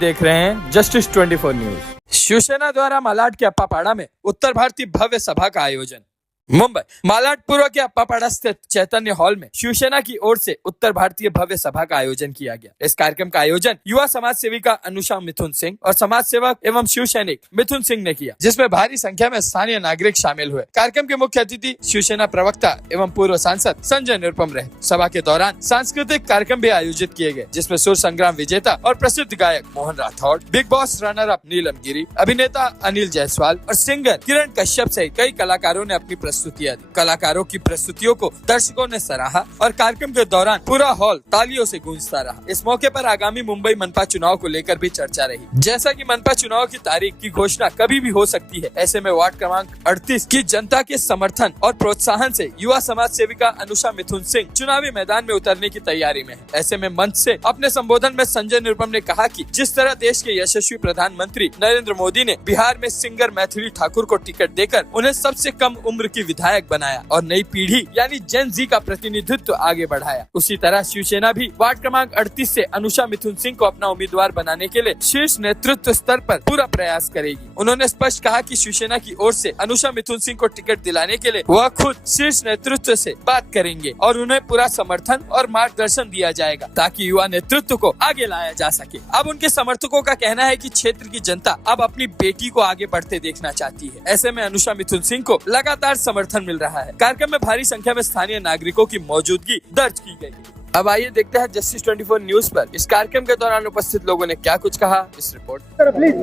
देख रहे हैं जस्टिस 24 न्यूज। शिवसेना द्वारा मालाड के अप्पापाड़ा में उत्तर भारतीय भव्य सभा का आयोजन। मुंबई मालाड पूर्व के अप्पापाड़ा स्थित चैतन्य हॉल में शिवसेना की ओर से उत्तर भारतीय भव्य सभा का आयोजन किया गया। इस कार्यक्रम का आयोजन युवा समाज सेविका अनुषा मिथुन सिंह और समाज सेवक एवं शिव सैनिक मिथुन सिंह ने किया, जिसमें भारी संख्या में स्थानीय नागरिक शामिल हुए। कार्यक्रम के मुख्य अतिथि शिवसेना प्रवक्ता एवं पूर्व सांसद संजय निरुपम रहे। सभा के दौरान सांस्कृतिक कार्यक्रम भी आयोजित किए गए, जिसमें सुर संग्राम विजेता और प्रसिद्ध गायक Mohan Rathore, Bigg Boss runner up Neelam Giri, अभिनेता अनिल जायसवाल और सिंगर किरण कश्यप सहित कई कलाकारों ने अपनी प्रस्तुतियां दी। कलाकारों की प्रस्तुतियों को दर्शकों ने सराहा और कार्यक्रम के दौरान पूरा हॉल तालियों से गूंजता रहा। इस मौके पर आगामी मुंबई मनपा चुनाव को लेकर भी चर्चा रही। जैसा कि मनपा चुनाव की तारीख की घोषणा कभी भी हो सकती है, ऐसे में वार्ड क्रमांक 38 की जनता के समर्थन और प्रोत्साहन से युवा समाज सेविका अनुषा मिथुन सिंह चुनावी मैदान में उतरने की तैयारी में है। ऐसे में मंच से अपने संबोधन में संजय निरुपम ने कहा कि जिस तरह देश के यशस्वी प्रधानमंत्री नरेंद्र मोदी ने बिहार में सिंगर मैथिली ठाकुर को टिकट देकर उन्हें सबसे कम उम्र की विधायक बनाया और नई पीढ़ी यानी जेन जी का प्रतिनिधित्व आगे बढ़ाया, उसी तरह शिवसेना भी वार्ड क्रमांक 38 से अनुषा मिथुन सिंह को अपना उम्मीदवार बनाने के लिए शीर्ष नेतृत्व स्तर पर पूरा प्रयास करेगी। उन्होंने स्पष्ट कहा कि शिवसेना की ओर से अनुषा मिथुन सिंह को टिकट दिलाने के लिए वह खुद शीर्ष नेतृत्व से बात करेंगे और उन्हें पूरा समर्थन और मार्गदर्शन दिया जाएगा ताकि युवा नेतृत्व को आगे लाया जा सके। अब उनके समर्थकों का कहना है कि क्षेत्र की जनता अब अपनी बेटी को आगे बढ़ते देखना चाहती है। ऐसे में अनुषा मिथुन सिंह को लगातार समर्थन मिल रहा है। कार्यक्रम में भारी संख्या में स्थानीय नागरिकों की मौजूदगी दर्ज की गई। अब आइए देखते हैं जस्टिस 24 न्यूज पर इस कार्यक्रम के दौरान उपस्थित लोगों ने क्या कुछ कहा। इस रिपोर्ट सर प्लीज।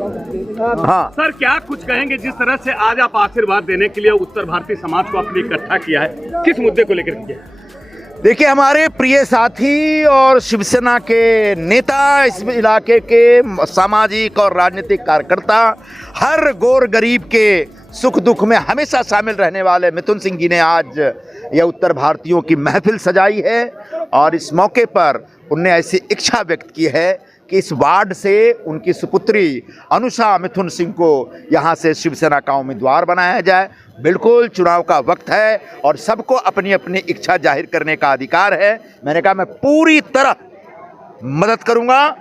हाँ सर, क्या कुछ कहेंगे जिस तरह से आज आप आशीर्वाद देने के लिए उत्तर भारतीय समाज को अपने इकट्ठा किया है, किस मुद्दे को लेकर किया? देखिए, हमारे प्रिय साथी और शिवसेना के नेता, इस इलाके के सामाजिक और राजनीतिक कार्यकर्ता, हर गोर गरीब के सुख दुख में हमेशा शामिल रहने वाले मिथुन सिंह जी ने आज यह उत्तर भारतीयों की महफिल सजाई है और इस मौके पर उनने ऐसी इच्छा व्यक्त की है कि इस वार्ड से उनकी सुपुत्री अनुषा मिथुन सिंह को यहाँ से शिवसेना का उम्मीदवार बनाया जाए। बिल्कुल चुनाव का वक्त है और सबको अपनी अपनी इच्छा जाहिर करने का अधिकार है। मैंने कहा मैं पूरी तरह मदद करूँगा,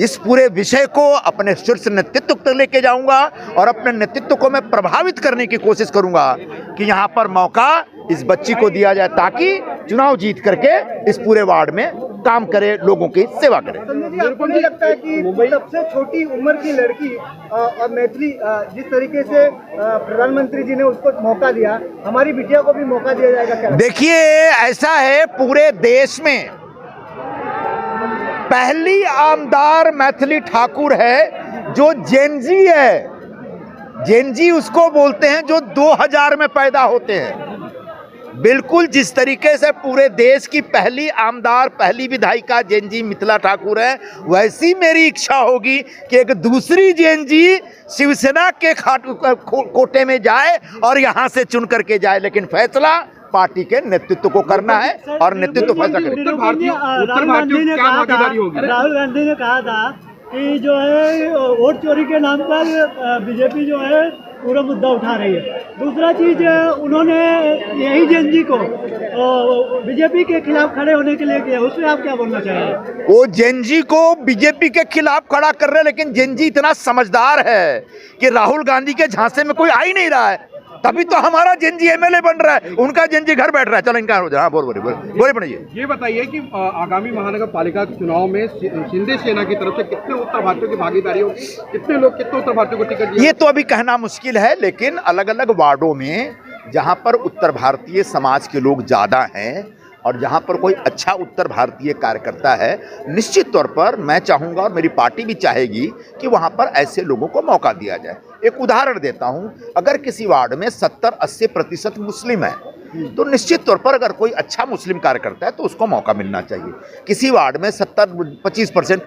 इस पूरे विषय को अपने शीर्ष नेतृत्व तक लेके जाऊंगा और अपने नेतृत्व को मैं प्रभावित करने की कोशिश करूंगा कि यहाँ पर मौका इस बच्ची को दिया जाए ताकि चुनाव जीत करके इस पूरे वार्ड में काम करे, लोगों की सेवा करे। आपको नहीं लगता है कि सबसे छोटी उम्र की लड़की और मैथिली जिस तरीके से प्रधानमंत्री जी ने उसको मौका दिया, हमारी बिटिया को भी मौका दिया जाएगा क्या? देखिए, ऐसा है, पूरे देश में पहली आमदार मैथिली ठाकुर है जो जेनजी है। जेनजी उसको बोलते हैं जो 2000 में पैदा होते हैं। बिल्कुल जिस तरीके से पूरे देश की पहली आमदार, पहली विधायिका जेनजी मिथिला ठाकुर है, वैसी मेरी इच्छा होगी कि एक दूसरी जेनजी शिवसेना के कोटे में जाए और यहाँ से चुन करके जाए, लेकिन फैसला पार्टी के नेतृत्व को करना है और नेतृत्व फैसला करेगा। राहुल गांधी ने कहा था कि जो है वोट चोरी के नाम पर बीजेपी जो है पूरा मुद्दा उठा रही है। दूसरा चीज, उन्होंने यही जेनजी को बीजेपी के खिलाफ खड़े होने के लिए किया, उसमें आप क्या बोलना चाहेंगे? वो जेनजी को बीजेपी के खिलाफ खड़ा कर रहे हैं, लेकिन जेनजी इतना समझदार है कि राहुल गांधी के झांसे में कोई आ ही नहीं रहा है, तभी तो हमारा जेनजी एमएलए बन रहा है, उनका जेनजी घर बैठ रहा है। चलो इनका हो जाए। हाँ, बोले पड़िए। ये बताइए कि आगामी महानगर पालिका चुनाव में शिंदे सेना की तरफ से कितने उत्तर भारतीयों की भागीदारी होगी, कितने लोग, कितने उत्तर भारतीयों को टिकट दिया? ये तो अभी कहना मुश्किल है, लेकिन अलग अलग वार्डों में जहाँ पर उत्तर भारतीय समाज के लोग ज़्यादा हैं और जहाँ पर कोई अच्छा उत्तर भारतीय कार्यकर्ता है, निश्चित तौर पर मैं चाहूँगा और मेरी पार्टी भी चाहेगी कि वहाँ पर ऐसे लोगों को मौका दिया जाए। एक उदाहरण देता हूँ, अगर किसी वार्ड में 70-80% मुस्लिम है तो निश्चित तौर पर अगर कोई अच्छा मुस्लिम कार्यकर्ता है तो उसको मौका मिलना चाहिए। किसी वार्ड में 70-25%,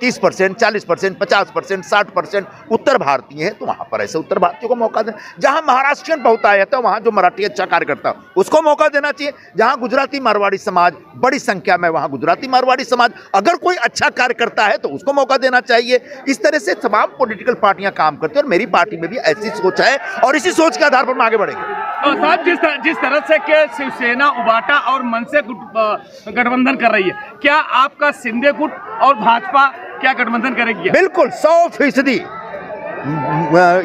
30%, 40%, 50%, 60% उत्तर भारतीय है तो वहाँ पर ऐसे उत्तर भारतीयों को मौका देना। जहाँ महाराष्ट्रियन बहुत आया था वहाँ जो मराठी अच्छा कार्यकर्ता उसको मौका देना चाहिए। जहाँ गुजराती मारवाड़ी समाज बड़ी संख्या में, वहाँ गुजराती मारवाड़ी समाज अगर कोई अच्छा कार्यकर्ता है तो उसको मौका देना चाहिए। इस तरह से तमाम पॉलिटिकल पार्टियां काम करती हैं और मेरी पार्टी में भी ऐसी सोच है और इसी सोच के आधार पर हम आगे बढ़ेंगे। साहब, जिस तरह से कि शिवसेना, उबाटा और मन से गठबंधन कर रही है, क्या आपका शिंदे गुट और भाजपा क्या गठबंधन करेगी? बिल्कुल 100%।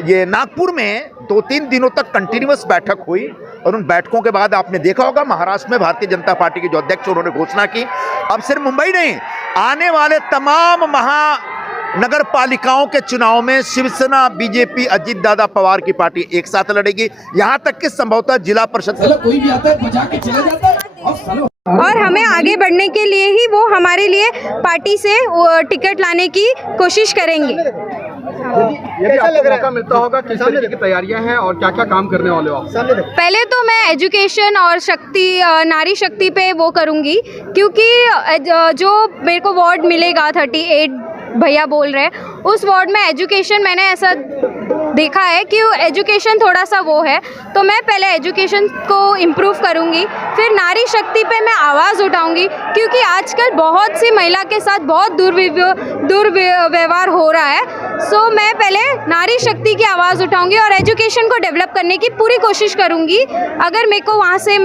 ये नागपुर में 2-3 दिनों तक कंटिन्यूअस बैठक हुई और उन बैठकों के बाद आपने देखा होगा महाराष्ट्र में भारतीय जनता पार्टी के जो अध्यक्ष उन्होंने घोषणा की, अब सिर्फ मुंबई नहीं, आने वाले तमाम महानगर पालिकाओं के चुनाव में शिवसेना, बीजेपी, अजीत दादा पवार की पार्टी एक साथ लड़ेगी। यहां तक कि संभवतः जिला परिषद कोई भी आता है बजा के चले जाता है और हमें आगे बढ़ने के लिए ही वो हमारे लिए पार्टी से टिकट लाने की कोशिश करेंगे। यदि आपको मौका मिलता होगा, किस तरीके की तैयारियां हैं और क्या क्या काम करने वाले हो आप? पहले तो मैं एजुकेशन और शक्ति, नारी शक्ति पे वो करूँगी, क्योंकि जो मेरे को वार्ड मिलेगा 38 भैया बोल रहे हैं, उस वार्ड में एजुकेशन मैंने ऐसा देखा है कि एजुकेशन थोड़ा सा वो है, तो मैं पहले एजुकेशन को इम्प्रूव करूँगी, फिर नारी शक्ति पे मैं आवाज़ उठाऊँगी, क्योंकि आजकल बहुत सी महिला के साथ बहुत दुर्व्यवहार हो रहा है। सो मैं पहले नारी शक्ति की आवाज़ उठाऊँगी और एजुकेशन को डेवलप करने की पूरी कोशिश करूँगी, अगर मेरे को वहाँ से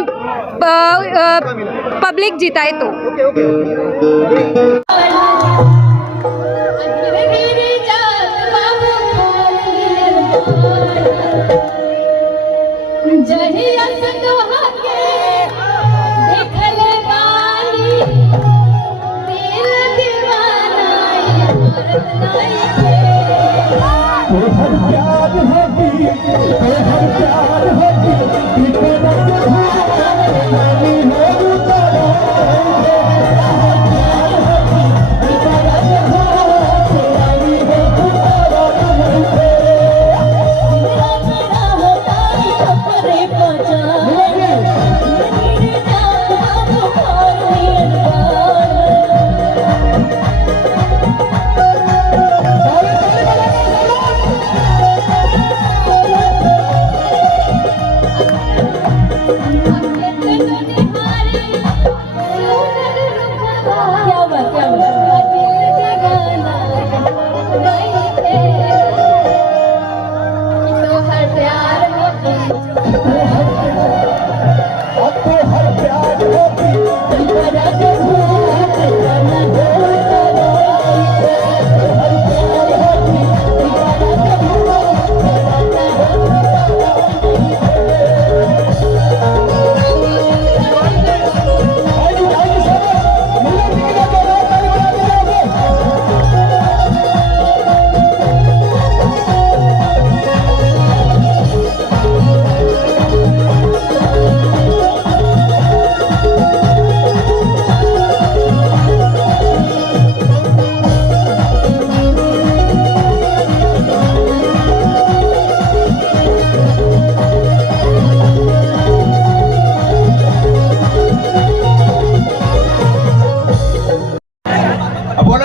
पब्लिक जिताए तो।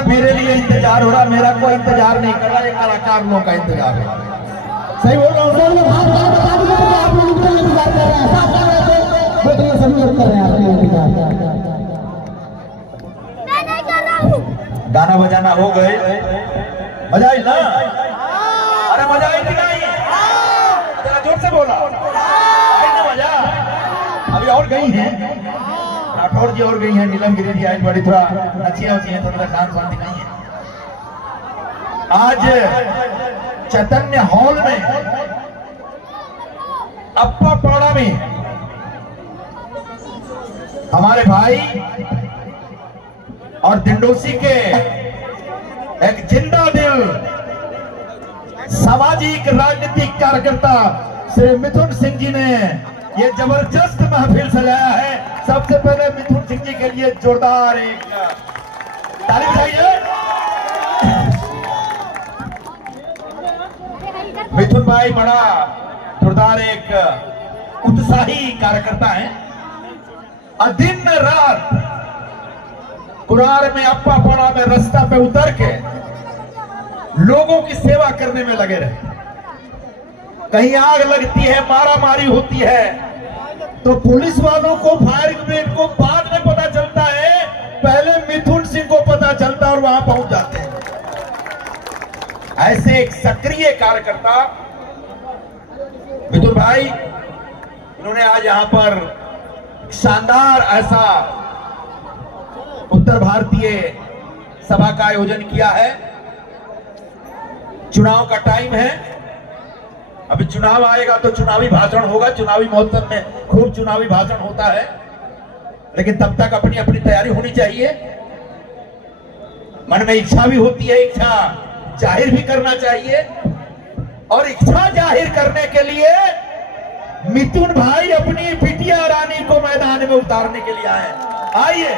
मेरे लिए इंतजार हो रहा, मेरा कोई इंतजार नहीं कर रहा, ये कलाकार लोगों का इंतजार है। सही बोल रहा हूँ? गाना बजाना हो गए, मजा आई ना? अरे मजा आई कि नहीं? जरा जोर से बोला, आई ना मजा? अभी और गई हैं राठौर जी, और गई हैं नीलम गिरी जी, आज बड़ी थोड़ा नचिया होती है, थोड़ा डांस वांस दिखाई है। आज चैतन्य हॉल में अप्पा पाड़ा में हमारे भाई और दिंडोसी के एक जिंदा दिल सामाजिक राजनीतिक कार्यकर्ता श्री मिथुन सिंह जी ने ये जबरदस्त महफिल सजाया है। सबसे पहले मिथुन सिंह जी के लिए जोरदार एक ताली बजाइए। मिथुन भाई बड़ा जोरदार एक उत्साही कार्यकर्ता है और दिन रात कुरार में अप्पा पाड़ा में रास्ता पे उतर के लोगों की सेवा करने में लगे रहे। कहीं आग लगती है, मारामारी होती है, तो पुलिस वालों को, फायर ब्रिगेड को बाद में पता चलता है, पहले मिथुन सिंह को पता चलता और वहां पहुंच जाते हैं। ऐसे एक सक्रिय कार्यकर्ता मिथुन भाई, इन्होंने आज यहां पर शानदार ऐसा उत्तर भारतीय सभा का आयोजन किया है। चुनाव का टाइम है, अभी चुनाव आएगा तो चुनावी भाषण होगा। चुनावी महोत्सव में खूब चुनावी भाषण होता है, लेकिन तब तक अपनी अपनी तैयारी होनी चाहिए। मन में इच्छा भी होती है, इच्छा जाहिर भी करना चाहिए, और इच्छा जाहिर करने के लिए मिथुन भाई अपनी बिटिया रानी को मैदान में उतारने के लिए आए। आइए,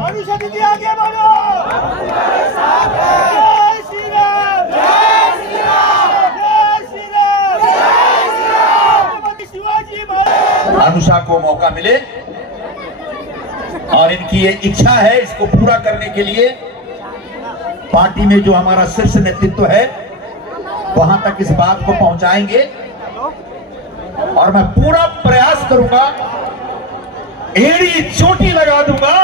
अनुषा दीदी आगे बढ़ो। जय श्री राम, जय श्री राम, जय श्री राम, जय श्री राम। छत्रपति शिवाजी महाराज। अनुषा को मौका मिले और इनकी ये इच्छा है, इसको पूरा करने के लिए पार्टी में जो हमारा शीर्ष नेतृत्व है वहां तक इस बात को पहुंचाएंगे, और मैं पूरा प्रयास करूंगा, एड़ी चोटी लगा दूंगा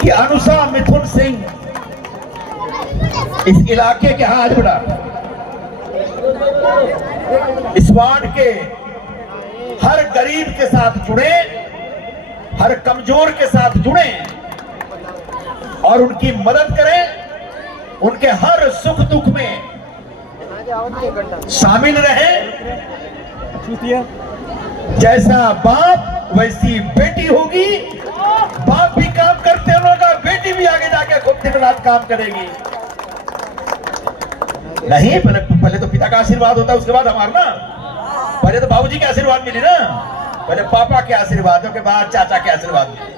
कि अनुषा मिथुन सिंह इस इलाके के हाथ बढ़ा, इस वार्ड के हर गरीब के साथ जुड़े, हर कमजोर के साथ जुड़े और उनकी मदद करें, उनके हर सुख दुख में शामिल रहे। जैसा बाप वैसी बेटी होगी, बाप भी काम करते होगा, बेटी भी आगे जाके खूब दिन रात काम करेगी। नहीं, पहले तो पिता का आशीर्वाद होता है, उसके बाद हमारा ना। पहले तो बाबूजी के आशीर्वाद मिली ना, पहले पापा के आशीर्वाद, के बाद चाचा के आशीर्वाद मिली।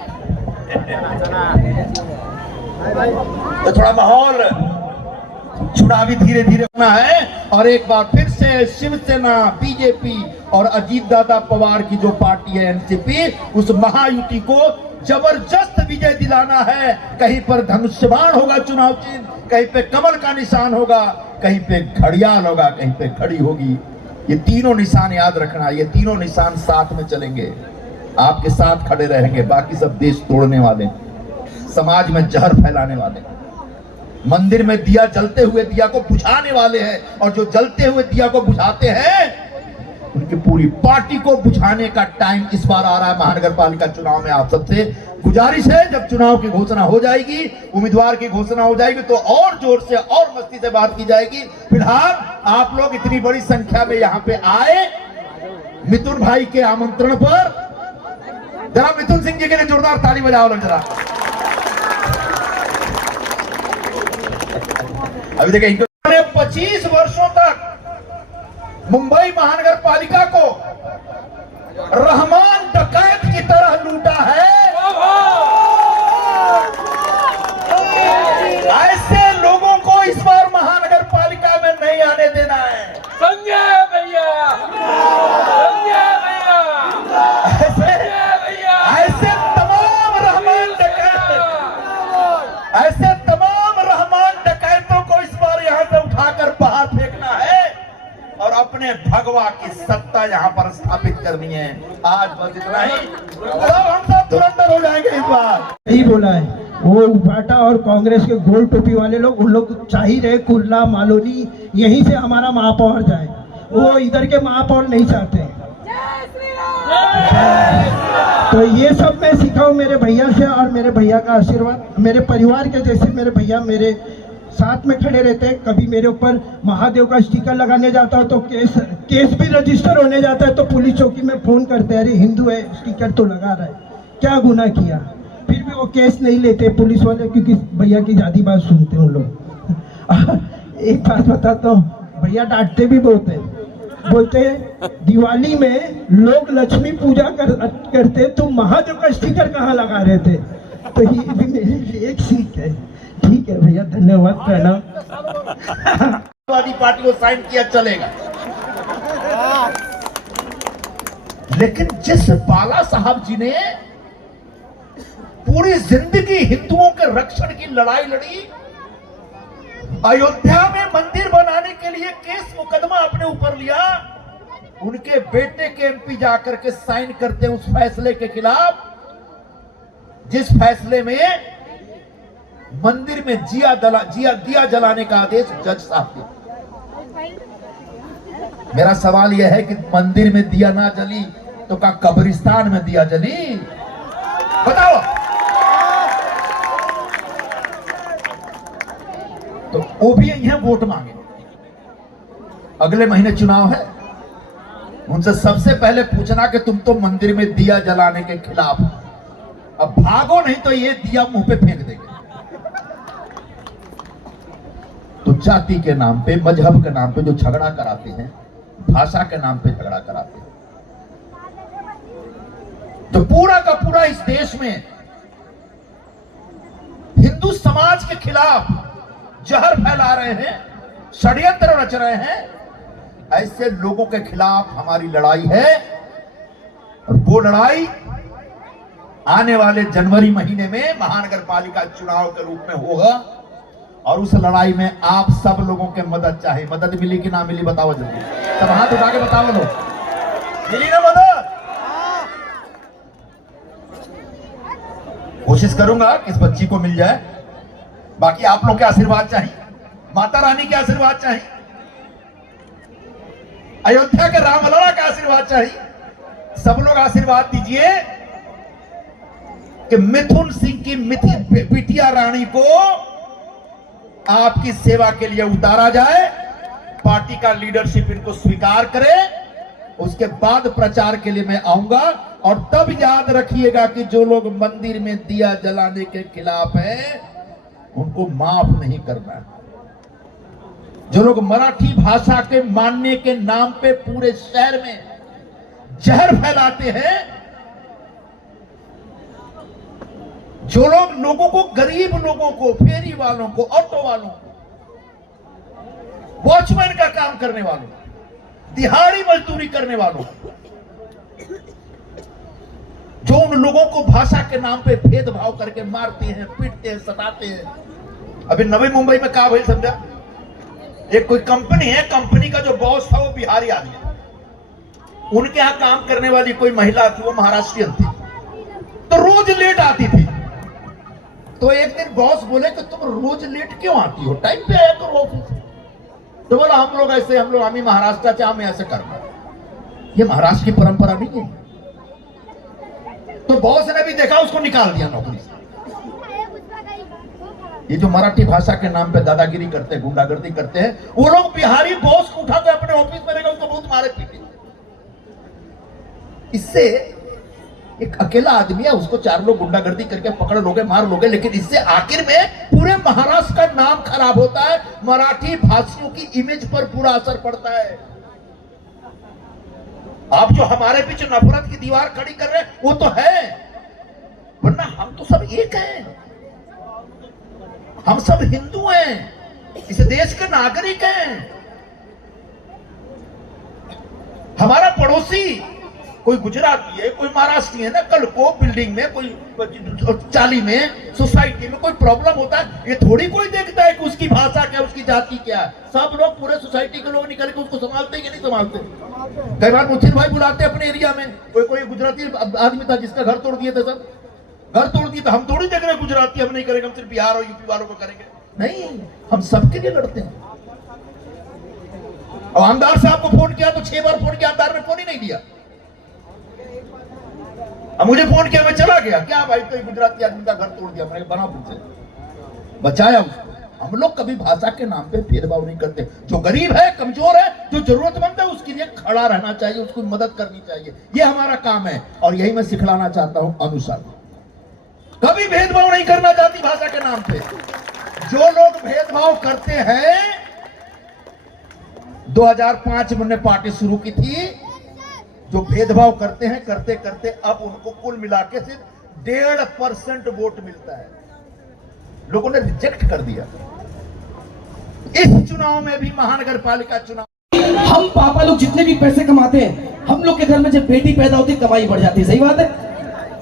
तो थोड़ा माहौल चुनावी धीरे धीरे होना है, और एक बार फिर से शिवसेना, बीजेपी और अजीत दादा पवार की जो पार्टी है एनसीपी, उस महायुति को जबरदस्त विजय दिलाना है। कहीं पर धनुष्यबाण होगा चुनाव चिन्ह, कहीं पे कमल का निशान होगा, कहीं पे घड़ियाल होगा, कहीं पे घड़ी होगी। ये तीनों निशान याद रखना, ये तीनों निशान साथ में चलेंगे, आपके साथ खड़े रहेंगे। बाकी सब देश तोड़ने वाले, समाज में जहर फैलाने वाले, मंदिर में दिया जलते हुए दिया को बुझाने वाले हैं, और जो जलते हुए दिया को बुझाते हैं उनकी पूरी पार्टी को बुझाने का टाइम इस बार आ रहा है। महानगर पालिका चुनाव में आप सबसे गुजारिश है, जब चुनाव की घोषणा हो जाएगी, उम्मीदवार की घोषणा हो जाएगी, तो और जोर से और मस्ती से बात की जाएगी। फिलहाल आप लोग इतनी बड़ी संख्या में यहाँ पे आए मिथुन भाई के आमंत्रण पर, जरा मिथुन सिंह जी के लिए जोरदार ताली बजाओ लोग जरा। अभी देखिए, 25 वर्षों तक मुंबई महानगर पालिका को रहमान डकैत की तरह लूटा है। ऐसे लोगों को इस बार महानगर पालिका में नहीं आने देना है। संजय भैया, संजय भैया, ऐसे तमाम रहमान डकैत, ऐसे तमाम रहमान डकैतों को इस बार यहां से उठाकर बाहर फेंकना है और अपने भगवा की सत्ता यहां पर स्थापित करनी है। आज बस इतना ही, हम सब तुरंत हो जाएंगे इस बार। यही बोला है वो उपाटा और कांग्रेस के गोल टोपी वाले लोग, उन लोग चाह ही रहे कुर्ला मालोनी यहीं से हमारा महापौर जाए, वो इधर के महापौर नहीं चाहते। तो ये सब मैं सीखा हूँ मेरे भैया से, और मेरे भैया का आशीर्वाद, मेरे परिवार के जैसे मेरे भैया मेरे साथ में खड़े रहते हैं। कभी मेरे ऊपर महादेव का स्टिकर लगाने जाता हूँ तो केस भी रजिस्टर होने जाता है, तो पुलिस चौकी में फोन करते हैं, अरे हिंदू है स्टिकर तो लगा रहा है, क्या गुनाह किया। फिर भी वो केस नहीं लेते पुलिस वाले, क्योंकि भैया की ज्यादा बात सुनते हैं उन लोग। एक बात बताता हूँ, भैया डांटते भी बहुत है, बोलते हैं दिवाली में लोग लक्ष्मी पूजा करते, तुम महादेव का स्टिकर कहाँ लगा रहे थे। तो ये भी मेरे लिए एक सीख है। ठीक है भैया, धन्यवाद, प्रणाम। समाजवादी पार्टी को साइन किया चलेगा, लेकिन जिस बाला साहब जी ने पूरी जिंदगी हिंदुओं के रक्षण की लड़ाई लड़ी, अयोध्या में मंदिर बनाने के लिए केस मुकदमा अपने ऊपर लिया, उनके बेटे के एमपी जाकर के साइन करते हैं उस फैसले के खिलाफ, जिस फैसले में मंदिर में दिया जलाने का आदेश जज साहब ने। मेरा सवाल यह है कि मंदिर में दिया ना जली तो क्या कब्रिस्तान में दिया जली? बताओ। तो वो भी यही वोट मांगे। अगले महीने चुनाव है, उनसे सबसे पहले पूछना कि तुम तो मंदिर में दिया जलाने के खिलाफ, अब भागो नहीं तो ये दिया मुंह पे फेंक देंगे। तो जाति के नाम पे, मजहब के नाम पे जो झगड़ा कराते हैं, भाषा के नाम पे झगड़ा कराते हैं, तो पूरा का पूरा इस देश में हिंदू समाज के खिलाफ जहर फैला रहे हैं, षड्यंत्र रच रहे हैं। ऐसे लोगों के खिलाफ हमारी लड़ाई है, और वो लड़ाई आने वाले जनवरी महीने में महानगर पालिका चुनाव के रूप में होगा। और उस लड़ाई में आप सब लोगों के मदद चाहिए। मदद मिली कि ना मिली बताओ जल्दी, सब हाथ उठा के बताओ लो, मिली ना मदद? कोशिश करूंगा कि इस बच्ची को मिल जाए। बाकी आप लोग के आशीर्वाद चाहिए, माता रानी के आशीर्वाद चाहिए, अयोध्या के रामलला का आशीर्वाद चाहिए। सब लोग आशीर्वाद दीजिए कि मिथुन सिंह की बिटिया रानी को आपकी सेवा के लिए उतारा जाए, पार्टी का लीडरशिप इनको स्वीकार करे, उसके बाद प्रचार के लिए मैं आऊंगा। और तब याद रखिएगा कि जो लोग मंदिर में दिया जलाने के खिलाफ हैं, उनको माफ नहीं करना है। जो लोग मराठी भाषा के मानने के नाम पे पूरे शहर में जहर फैलाते हैं, जो लोग लोगों को, गरीब लोगों को, फेरी वालों को, ऑटो वालों को, वॉचमैन का काम करने वालों, दिहाड़ी मजदूरी करने वालों, जो उन लोगों को भाषा के नाम पे भेदभाव करके मारते हैं, पीटते हैं, सताते हैं। अभी नवी मुंबई में क्या भाई समझा, एक कोई कंपनी है, कंपनी का जो बॉस था वो बिहारी आदमी, उनके यहां काम करने वाली कोई महिला थी, वो महाराष्ट्रियन थी, तो रोज लेट आती थी। तो एक दिन बॉस बोले कि तुम रोज लेट क्यों आती हो, टाइम पे आया करो ऑफिस। तो बोला हम लोग ऐसे, हम ही महाराष्ट्र से, हमें ऐसे करना, ये महाराष्ट्र की परंपरा नहीं है। तो बॉस ने भी देखा, उसको निकाल दिया नौकरी से। ये जो मराठी भाषा के नाम पे दादागिरी करते हैं, गुंडागर्दी करते हैं, वो लोग बिहारी बॉस को उठा के अपने ऑफिस में रहेगा, उसको बहुत मारे पीटे। इससे एक अकेला आदमी है, उसको 4 लोग गुंडागर्दी करके पकड़ लोगे, मार लोगे, लेकिन इससे आखिर में पूरे महाराष्ट्र का नाम खराब होता है, मराठी भाषियों की इमेज पर पूरा असर पड़ता है। आप जो हमारे पीछे नफरत की दीवार खड़ी कर रहे हैं, वो तो है, वरना हम तो सब एक हैं, हम सब हिंदू हैं, इस देश के नागरिक हैं। हमारा पड़ोसी कोई गुजराती है, कोई महाराष्ट्री है ना, कल को बिल्डिंग में कोई चाली में, सोसाइटी में कोई प्रॉब्लम होता है, ये थोड़ी कोई देखता है कि उसकी भाषा क्या, उसकी जाति क्या है। सब लोग, पूरे सोसाइटी के लोग निकल के उसको संभालते हैं कि नहीं संभालते? कई बार मुझे भाई बुलाते अपने एरिया में, कोई गुजराती आदमी था जिसका घर तोड़ दिए थे, सब घर तोड़ दिए, तो हम थोड़ी देख रहे हैं गुजराती हम नहीं करेंगे, हम सिर्फ बिहार और यूपी वालों को करेंगे, नहीं, हम सबके लिए लड़ते हैं। और आमदार साहब को फोन किया तो 6 बार फोन किया, आमदार ने फोन ही नहीं दिया। अब मुझे फोन किया, मैं चला गया, क्या भाई तो गुजराती आदमी का घर तोड़ दिया, मैंने बना पूछे, बचाया उसको। हम लोग कभी भाषा के नाम पे भेदभाव नहीं करते। जो गरीब है, कमजोर है, जो जरूरतमंद है, उसके लिए खड़ा रहना चाहिए, उसको मदद करनी चाहिए, ये हमारा काम है। और यही मैं सिखलाना चाहता हूं, अनुशासन। कभी भेदभाव नहीं करना चाहती भाषा के नाम पे। जो लोग भेदभाव करते हैं, 2005 में हमने पार्टी शुरू की थी, जो भेदभाव करते हैं, करते करते अब उनको कुल मिला के सिर्फ 1.5% वोट मिलता है, लोगों ने रिजेक्ट कर दिया। इस चुनाव में भी, महानगर पालिका चुनाव, हम पापा लोग जितने भी पैसे कमाते हैं, हम लोग के घर में जब बेटी पैदा होती है, कमाई बढ़ जाती है, सही बात है।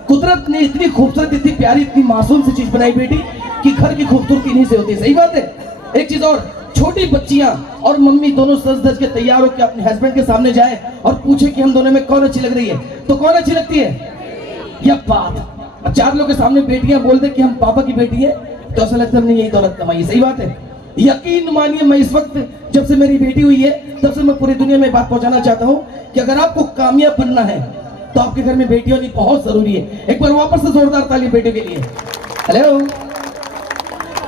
कुदरत ने इतनी खूबसूरत, इतनी प्यारी, इतनी मासूम सी चीज बनाई बेटी, कि घर की खूबसूरती इन्हीं से होती है, सही बात है। एक चीज और, छोटी बच्चियां और मम्मी दोनों सज धज के तैयार होकर अपने हस्बैंड के सामने जाए और पूछे कि हम दोनों में कौन अच्छी लग रही है, तो कौन अच्छी लगती है? यह बात 4 लोगों के सामने बेटियां बोल दे कि हम पापा की बेटी है, तो ऐसा लगता है हमने यही दौलत कमाई है, सही बात है। यकीन मानिए मैं इस वक्त जब से मेरी बेटी हुई है तब से मैं पूरी दुनिया में बात पहुंचाना चाहता हूं कि अगर आपको कामयाब बनना है तो आपके घर में बेटी होनी बहुत जरूरी है। एक बार वापस से जोरदार ताली बेटी के लिए। हेलो,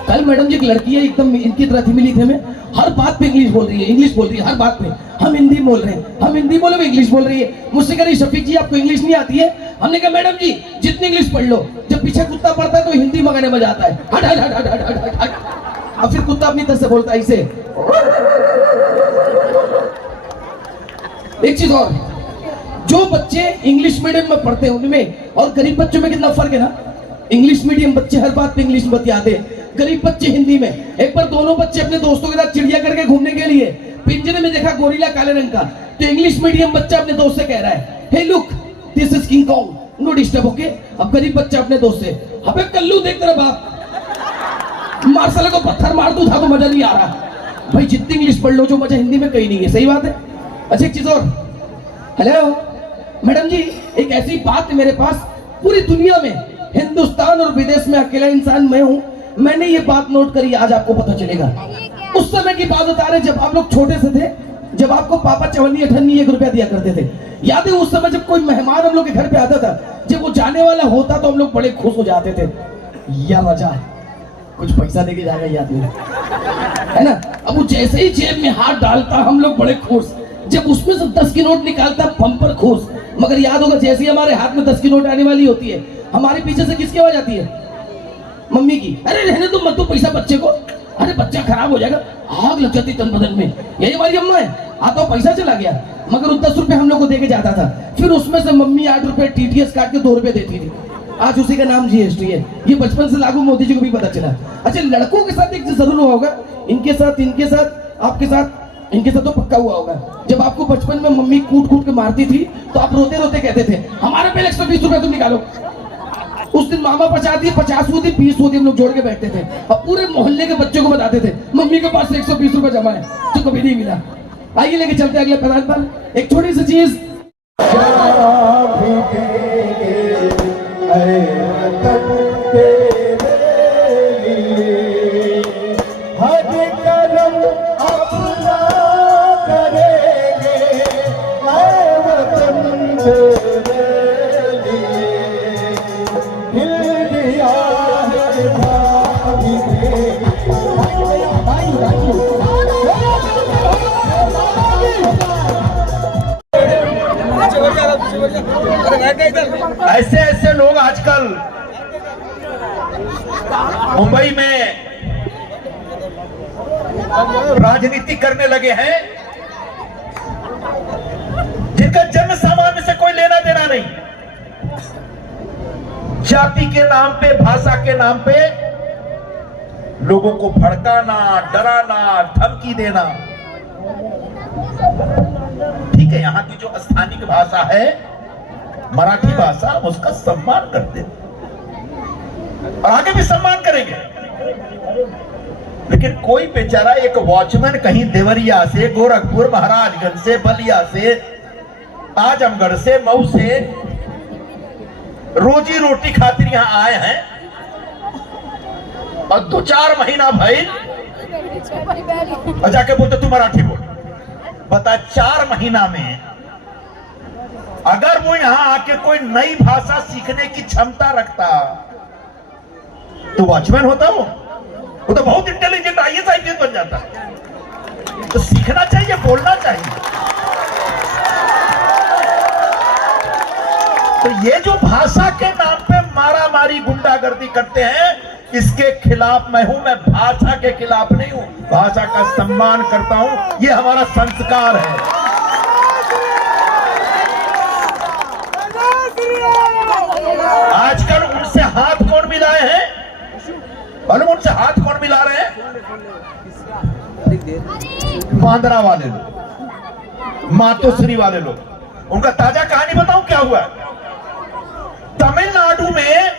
कल मैडम जी एक लड़की है एकदम इनकी तरह थी, मिली थे में हर बात पे इंग्लिश बोल रही है, इंग्लिश बोल रही है हर बात पे। हम हिंदी बोल रहे हैं, हम हिंदी बोले वो इंग्लिश बोल रही है। मुझसे कह रही शफीक जी आपको इंग्लिश नहीं आती है? हमने कहा मैडम जी जितनी इंग्लिश पढ़ लो, जब पीछे कुत्ता पड़ता है तो हिंदी मंगाने में जाता है। हट हट हट हट हट हट हट। अब फिर कुत्ता अपनी तरह से बोलता है इसे। एक चीज और, जो बच्चे इंग्लिश मीडियम में पढ़ते हैं उनमें और गरीब बच्चों में कितना फर्क है ना। इंग्लिश मीडियम बच्चे हर बात पे इंग्लिश में बतियाते हैं, गरीब बच्चे हिंदी में। एक बार दोनों बच्चे अपने दोस्तों के साथ चिड़िया करके घूमने के लिए पिंजरे में देखा गोरिल्ला काले रंग का, तो इंग्लिश मीडियम बच्चा अपने दोस्त से कह रहा है hey look this is King Kong, no disturb, okay. अब गरीब बच्चा अपने दोस्त से अबे कल्लू देख तेरा बाप, मार साले को पत्थर मार तू था तो मजा नहीं आ रहा। भाई जितनी इंग्लिश पढ़ लो जो मजा हिंदी में कहीं नहीं है, सही बात है। अच्छा एक चीज और, हेलो मैडम जी एक ऐसी बात है मेरे पास, पूरी दुनिया में हिंदुस्तान और विदेश में अकेला इंसान मैं हूं, मैंने ये बात नोट करी, आज आपको पता चलेगा। उस समय की बात बता रहे जब आप लोग छोटे से थे, जब आपको पापा 54-58 1 रुपया दिया करते थे। याद है उस समय जब कोई मेहमान हम लोग के घर पे आता था, जब वो जाने वाला होता तो हम लोग बड़े खुश हो जाते थे, या राजा कुछ पैसा देके जाएगा याद में, है ना। अब वो जैसे ही जेब में हाथ डालता हम लोग बड़े खुश, जब उसमें से 10 की नोट निकालता बम्पर खुश। मगर याद होगा जैसे ही हमारे हाथ में 10 की नोट आने वाली होती है, हमारे पीछे से किसकी आवाज आती है? मम्मी की। अरे रहने दो मत दो पैसा बच्चे को, अरे बच्चा खराब हो जाएगा, आग लग जाती तन बदन में। यही हमारी अम्मा है, आता पैसा चला गया। मगर वो 10 रुपए हम लोग को देके जाता था, फिर उसमें से मम्मी 8 रुपए TTS काट के 2 रुपए देती थी। आज उसी का नाम GST है। ये बचपन से लागू मोदी जी को भी पता चला। अच्छा लड़कों के साथ एक चीज जरूर हुआ होगा, इनके साथ आपके साथ इनके साथ तो पक्का हुआ होगा। जब आपको बचपन में मम्मी कूट कूट के मारती थी तो आप रोते रोते कहते थे हमारे पहले 120 रुपए तुम निकालो। उस दिन मामा 50 दिए, 50 हुए थे, 20 हुए थे, हम लोग जोड़ के बैठते थे और पूरे मोहल्ले के बच्चों को बताते थे मम्मी के पास 120 रुपए जमा है जो कभी नहीं मिला। आइए लेके चलते अगले पैराल पर एक छोटी सी चीज। ऐसे ऐसे लोग आजकल मुंबई में राजनीति करने लगे हैं जिनका जन सामान्य से कोई लेना देना नहीं। जाति के नाम पे, भाषा के नाम पे लोगों को भड़काना, डराना, धमकी देना। ठीक है, यहाँ की जो स्थानिक भाषा है मराठी भाषा, उसका सम्मान करते हैं और आगे भी सम्मान करेंगे। लेकिन कोई बेचारा एक वॉचमैन कहीं देवरिया से, गोरखपुर, महाराजगंज से, बलिया से, आजमगढ़ से, मऊ से रोजी रोटी खातिर यहां आए हैं और 2-4 महीना भाई और जाके बोलते तू मराठी बोल। बता 4 महीना में अगर वो यहां आके कोई नई भाषा सीखने की क्षमता रखता तो वॉचमैन होता वो तो बहुत इंटेलिजेंट IAS IPS बन जाता। तो सीखना चाहिए, बोलना चाहिए। तो ये जो भाषा के नाम पे मारामारी, गुंडागर्दी करते हैं, इसके खिलाफ मैं हूं। मैं भाषा के खिलाफ नहीं हूं, भाषा का सम्मान करता हूं। ये हमारा संस्कार है। आजकल उनसे हाथ कौन मिलाए हैं? मालूम उनसे हाथ कौन मिला रहे हैं? बांद्रा वाले लोग, मातोश्री वाले लोग। उनका ताजा कहानी बताऊं क्या हुआ। तमिलनाडु में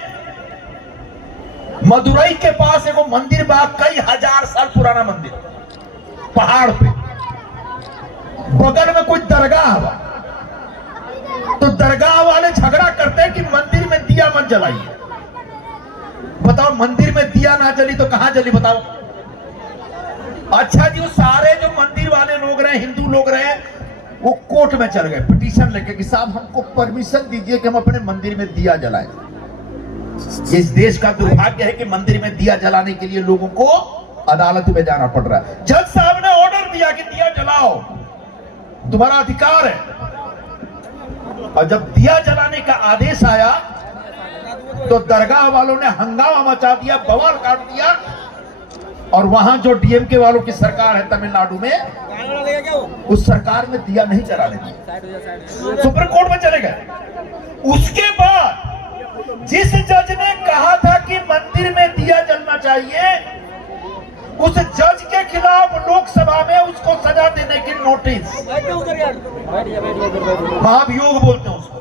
मदुरई के पास एक मंदिर बा, कई हजार साल पुराना मंदिर, पहाड़ पे। बगल में कोई दरगाह बा, तो दरगाह वाले झगड़ा करते हैं कि मंदिर में दिया मत जलाइए। बताओ मंदिर में दिया ना जली तो कहां जली? बताओ अच्छा जी, वो सारे जो मंदिर वाले लोग रहे, हिंदू लोग रहे, वो कोर्ट में चल गए पिटीशन लेके कि साहब हमको परमिशन दीजिए कि हम अपने मंदिर में दिया जलाएं। इस देश का दुर्भाग्य है कि मंदिर में दिया जलाने के लिए लोगों को अदालत में जाना पड़ रहा है। जज साहब ने ऑर्डर दिया कि दिया जलाओ, तुम्हारा अधिकार है। और जब दिया जलाने का आदेश आया तो दरगाह वालों ने हंगामा मचा दिया, बवाल काट दिया। और वहां जो डीएमके वालों की सरकार है तमिलनाडु में, उस सरकार में दिया नहीं जलाने दिया, सुप्रीम कोर्ट में चले गए। उसके बाद जिस जज ने कहा था कि मंदिर में दिया जलना चाहिए, उस जज के खिलाफ लोकसभा में उसको सजा देने की नोटिस, महाभियोग बोलते हैं उसको,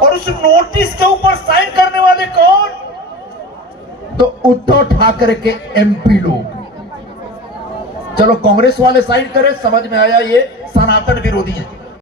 और उस नोटिस के ऊपर साइन करने वाले कौन? तो उद्धव ठाकरे के एमपी लोग। चलो कांग्रेस वाले साइन करे, समझ में आया ये सनातन विरोधी है।